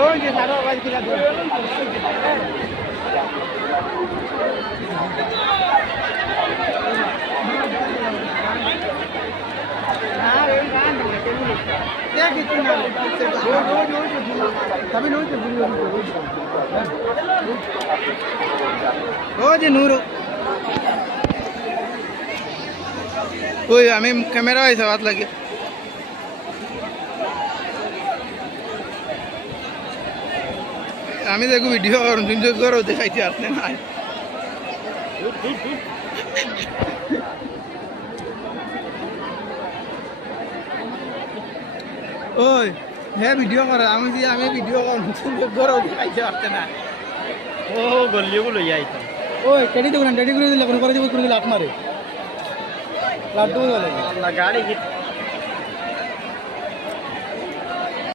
ওই যে সারা আওয়াজ কিনা ধরে না রে গান না কেমন দেখ কিছু না তবে নই তো ও যে নূর ওই আমি ক্যামেরা হইছে হাত লাগে আমি দেখো ভিডিও করুন তুমি করো দেখাইছি আপনি না ওই হ্যাঁ ভিডিও করে আমি ভিডিও করুন তুমি করো দেখাইছি আপনি না ও গল্লিও লই আইতাম ওই টেডি দেখুন টেডি করে দিলে করে দিব করে দিলে আট মারে লাড্ডু বলে গাড়ি